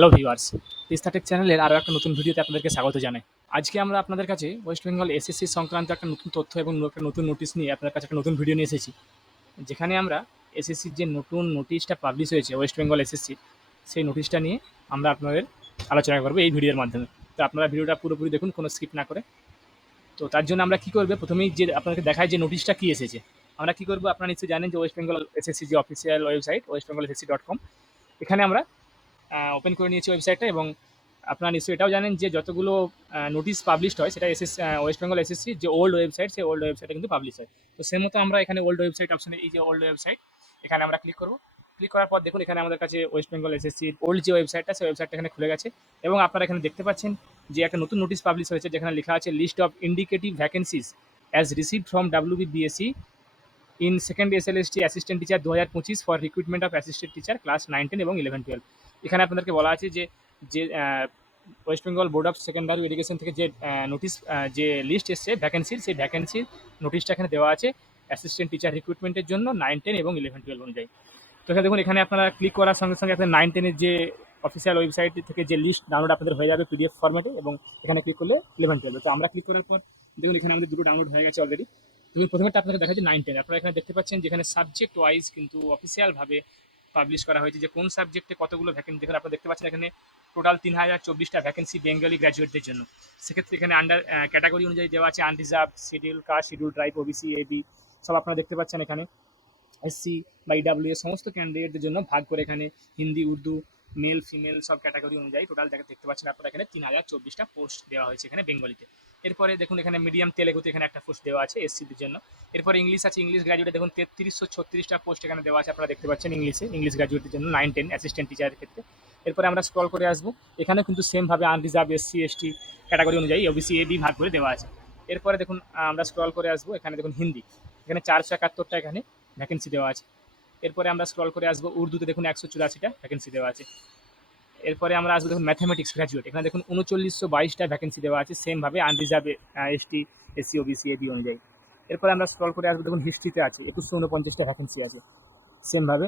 Hello viewers, Teesta চ্যানেলের আরও একটা নতুন ভিডিওতে আপনাদেরকে স্বাগত জানাই। আজকে আমরা আপনাদের কাছে ওয়েস্ট বেঙ্গল এসএসসি সংক্রান্ত একটা নতুন তথ্য এবং একটা নতুন নোটিশ নিয়ে আপনার কাছে একটা নতুন ভিডিও নিয়ে এসেছি। যেখানে আমরা এসএসসির যে নতুন নোটিশটা পাবলিশ হয়েছে ওয়েস্ট বেঙ্গল এসএসসি, সেই নোটিশটা নিয়ে আমরা আপনাদের আলোচনা করবো এই ভিডিওর মাধ্যমে। তো আপনারা ভিডিওটা পুরোপুরি দেখুন, কোনো স্কিপ না করে। তো তার জন্য আমরা কী করবো, প্রথমেই যে আপনাদেরকে দেখায় যে নোটিশটা কী এসেছে। আমরা কী করবো, আপনারা নিশ্চয়ই জানেন যে ওয়েস্ট বেঙ্গল এসএসসি যে অফিসিয়াল ওয়েবসাইট westbengalssc.com, এখানে আমরা ওপেন করে নিয়েছি ওয়েবসাইটটা। এবং আপনারা নিশ্চয়ই এটাও জানেন যে যতগুলো নোটিশ পাবলিশড হয় সেটা ওয়েস্ট বেঙ্গল এসএসসি যে ওল্ড ওয়েবসাইট, সেই ওল্ড ওয়েবসাইটে কিন্তু পাবলিশ হয়। তো সেই মতো আমরা এখানে ওল্ড ওয়েবসাইট অপশানে, এই যে ওল্ড ওয়েবসাইট, এখানে আমরা ক্লিক করব। ক্লিক করার পর দেখুন এখানে আমাদের কাছে ওয়েস্ট বেঙ্গল এসএসসির ওল্ড যে ওয়েবসাইটটা, সেই ওয়েবসাইটটা এখানে খুলে গেছে। এবং আপনারা এখানে দেখতে পাচ্ছেন যে একটা নতুন নোটিশ পাবলিশ হয়েছে, যেখানে লেখা আছে list of indicative vacancies as received from WBBSc in second SLST assistant teacher 2025 for recruitment of assistant teacher class 9, 10 এবং 11, 12। এখানে আপনাদেরকে বলা আছে যে যে West Bengal board of secondary education থেকে যে নোটিশ, যে লিস্ট এসছে ভ্যাকেন্সির, সেই ভ্যাকেন্সির নোটিশটা এখানে দেওয়া আছে অ্যাসিস্ট্যান্ট টিচার রিক্রুটমেন্টের জন্য 9, 10 এবং 11, 12 অনুযায়ী। তো এখানে দেখুন, এখানে আপনারা ক্লিক করার সঙ্গে সঙ্গে আপনার 9, 10-এর যে অফিসিয়াল ওয়েবসাইট থেকে যে লিস্ট ডাউনলোড আপনাদের হয়ে যাবে PDF ফরম্যাটে, এবং এখানে ক্লিক করলে 11, 12। তো আমরা ক্লিক করার পর দেখুন এখানে আমাদের দুটো ডাউনলোড হয়ে গেছে অলরেডি। দেখুন প্রথমেটা আপনাদের দেখা যায় 9, 10। আপনারা এখানে দেখতে পাচ্ছেন যেখানে সাবজেক্ট ওয়াইজ কিন্তু অফিসিয়ালভাবে পাবলিশ করা হয়েছে যে কোন সাবজেক্টে কতগুলো ভ্যাকেন্সি। যেখানে আপনারা দেখতে পাচ্ছেন এখানে টোটাল 3024টা ভ্যাকেন্সি বেঙ্গলি গ্র্যাজুয়েটদের জন্য। সেক্ষেত্রে এখানে আন্ডার ক্যাটাগরি অনুযায়ী দেওয়া আছে unreserved, schedule caste, schedule tribe, OBC, AB সব আপনারা দেখতে পাচ্ছেন এখানে। SC বা EWS সমস্ত ক্যান্ডিডেটদের জন্য ভাগ করে এখানে হিন্দি, উর্দু, মেল, ফিমেল সব ক্যাটাগরি অনুযায়ী টোটাল দেখতে পাচ্ছেন আপনারা এখানে 3024টা পোস্ট দেওয়া হয়েছে এখানে বেঙ্গলিতে। এরপরে দেখুন এখানে মিডিয়াম তেলেগুতে এখানে একটা পোস্ট দেওয়া আছে SCদের জন্য। এরপরে ইংলিশ আছে, ইংলিশ গ্র্যাজুয়েটে দেখুন 3336টা পোস্ট এখানে দেওয়া আছে, আপনারা দেখতে পাচ্ছেন ইংলিশ গ্র্যাজুয়েটের জন্য 9, 10 অ্যাসিস্ট্যান্ট টিচারের ক্ষেত্রে। এরপরে আমরা স্ক্রল করে আসবো, এখানেও কিন্তু সেমভাবে আনরিজার্ভ, SC, ST ক্যাটাগরি অনুযায়ী OBC, AB ভাগ করে দেওয়া আছে। এরপরে দেখুন আমরা স্ক্রল করে আসবো, এখানে দেখুন হিন্দি, এখানে 471টা এখানে ভ্যাকেন্সি দেওয়া আছে। এরপরে আমরা স্ক্রল করে আসবো, উর্দুতে দেখুন 184টা ভ্যাকেন্সি দেওয়া আছে। এরপরে আমরা আসবো দেখুন ম্যাথামেটিক্স গ্র্যাজুয়েট, এখানে দেখুন 3922টা ভ্যাকেন্সি দেওয়া আছে সেমভাবে unreserved, ST, SC, OBC, AB অনুযায়ী। এরপরে আমরা স্ক্রল করে আসবো, দেখুন হিস্ট্রিতে আছে 2149টা ভ্যাকেন্সি আছে সেমভাবে।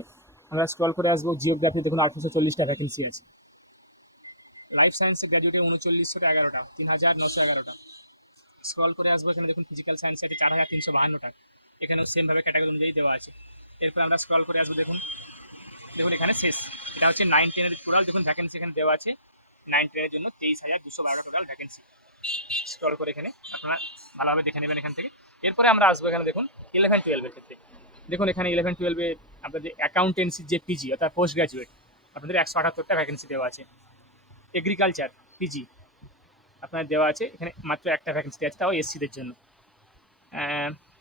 আমরা স্ক্রল করে আসবো, জিওগ্রাফি দেখুন 840টা ভ্যাকেন্সি আছে। লাইফ সায়েন্সে গ্র্যাজুয়েটে 3911টা, 3911টা। স্ক্রল করে আসবো, এখানে দেখুন ফিজিক্যাল সায়েন্সে আছে 4352টা, এখানেও সেমভাবে ক্যাটাগরি অনুযায়ী দেওয়া আছে। এরপর আমরা স্ক্রল করে আসবো, দেখুন এখানে শেষ, এটা হচ্ছে 9, 10-এর টোটাল দেখুন ভ্যাকেন্সি এখানে দেওয়া আছে। 9, 10-এর জন্য 23,212টা টোটাল ভ্যাকেন্সি। স্ক্রল করে এখানে আপনারা ভালোভাবে দেখে নেবেন এখান থেকে। এরপরে আমরা আসবো এখানে দেখুন 11, 12-এর ক্ষেত্রে। দেখুন এখানে 11, 12-এ আপনাদের অ্যাকাউন্টেন্সির যে PG অর্থাৎ পোস্ট গ্র্যাজুয়েট, আপনাদের 178টা ভ্যাকেন্সি দেওয়া আছে। এগ্রিকালচার PG আপনার দেওয়া আছে, এখানে মাত্র একটা ভ্যাকেন্সি আছে, তাও SCদের জন্য।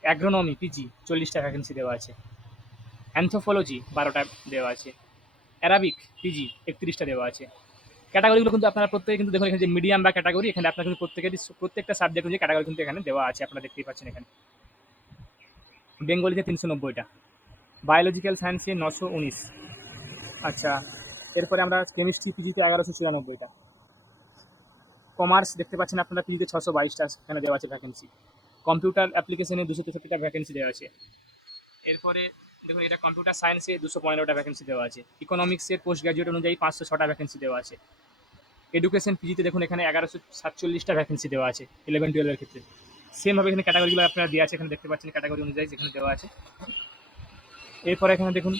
অ্যাগ্রোনমি PG 40টা ভ্যাকেন্সি দেওয়া আছে। অ্যানথ্রোপোলজি 12টা দেওয়া আছে। অ্যারাবিক PG 31টা দেওয়া আছে। ক্যাটাগরিগুলো কিন্তু আপনারা প্রত্যেকে কিন্তু দেখুন এখানে যে মিডিয়াম বা ক্যাটাগরি, এখানে আপনার কিন্তু প্রত্যেকটা সাবজেক্ট অনুযায়ী ক্যাটাগরি কিন্তু এখানে দেওয়া আছে, আপনারা দেখতেই পাচ্ছেন এখানে। বেঙ্গলিতে 390টা, বায়োলজিক্যাল সায়েন্সে 919। আচ্ছা, এরপরে আমরা কেমিস্ট্রি PGতে 1194টা। কমার্স দেখতে পাচ্ছেন আপনারা PGতে 622টা এখানে দেওয়া আছে ভ্যাকেন্সি। কম্পিউটার অ্যাপ্লিকেশনে 263টা ভ্যাকেন্সি দেওয়া আছে। এরপরে দেখুন এটা কম্পিউটার সায়েন্সে 215টা ভ্যাকেন্সি দেওয়া আছে। ইকোনমিক্সের পোস্ট গ্র্যাজুয়েট অনুযায়ী 506টা ভ্যাকেন্সি দেওয়া আছে। এডুকেশন PGতে দেখুন এখানে 1147টা ভ্যাকেন্সি দেওয়া আছে 11, 12-এর ক্ষেত্রে। সেমভাবে এখানে ক্যাটাগরিগুলো আপনারা দেওয়া আছে, এখানে দেখতে পাচ্ছেন ক্যাটাগরি অনুযায়ী যেখানে দেওয়া আছে। এরপরে এখানে দেখুন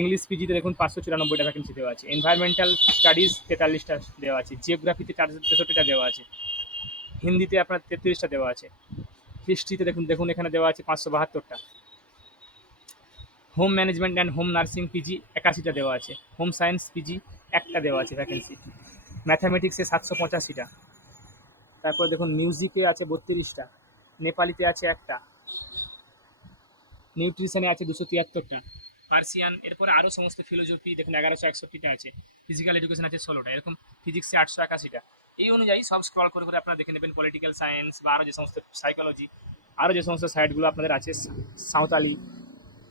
ইংলিশ PGতে দেখুন 594টা ভ্যাকেন্সি দেওয়া আছে। এনভায়রনমেন্টাল স্টাডিজ 43টা দেওয়া আছে। জিওগ্রাফিতে 463টা দেওয়া আছে। হিন্দিতে আপনার 33টা দেওয়া আছে। হিস্ট্রিতে দেখুন এখানে দেওয়া আছে 572টা। Home management and home nursing PG 81টা দেওয়া আছে। হোম সায়েন্স PG একটা দেওয়া আছে ভ্যাকেন্সি। ম্যাথামেটিক্সে 785টা। তারপর দেখুন মিউজিকে আছে 32টা। নেপালিতে আছে একটা। নিউট্রিশনে আছে 273টা। পার্সিয়ান, এরপরে আরও সমস্ত ফিলোজফি দেখুন 1161টা আছে। ফিজিক্যাল এডুকেশন আছে 16টা, এরকম ফিজিক্সে 881টা। এই অনুযায়ী সব স্ক্রল করে করে আপনারা দেখে নেবেন। পলিটিক্যাল সায়েন্স বা আরও যে সমস্ত সাইকোলজি, আরও যে সমস্ত সাইটগুলো আপনাদের আছে, সাঁওতালি,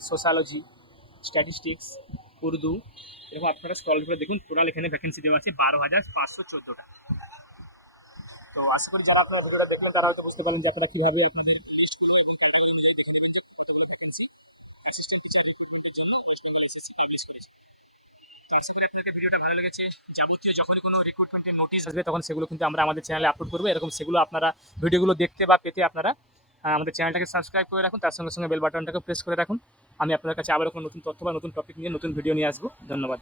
সোশ্যালজি, স্ট্যাটিস্টিক্স, উর্দু, এরকম আপনারা স্ক্রল করে দেখুন টোটাল এখানে ভ্যাকেন্সি দেওয়া আছে 12,514টা। তো আশা করি যারা আপনারা ভিডিওটা দেখলেন তারা হয়তো বুঝতে পারলেন যে আপনারা কীভাবে আপনাদের লিস্টগুলো এবং ক্যাটাগরি অনুযায়ী দেখে নেবেন যে কতগুলো ভ্যাকেন্সি অ্যাসিস্ট্যান্ট টিচার রিক্রুটমেন্টের জন্য ওয়েস্ট বেঙ্গল SSC পাবলিশ করেছে। তো আশা করি আপনাদের ভিডিওটা ভালো লেগেছে। যাবতীয় যখনই কোনো রিক্রুটমেন্টের নোটিশ আসবে তখন সেগুলো কিন্তু আমরা আমাদের চ্যানেলে আপলোড করবো। এরকম সেগুলো আপনারা ভিডিওগুলো দেখতে বা পেতে আপনারা আমাদের চ্যানেলটাকে সাবস্ক্রাইব করে রাখুন, তার সঙ্গে সঙ্গে বেল বাটনটাকে প্রেস করে রাখুন। আমি আপনাদের কাছে আবার কোনো নতুন তথ্য বা নতুন টপিক নিয়ে নতুন ভিডিও নিয়ে আসবো। ধন্যবাদ।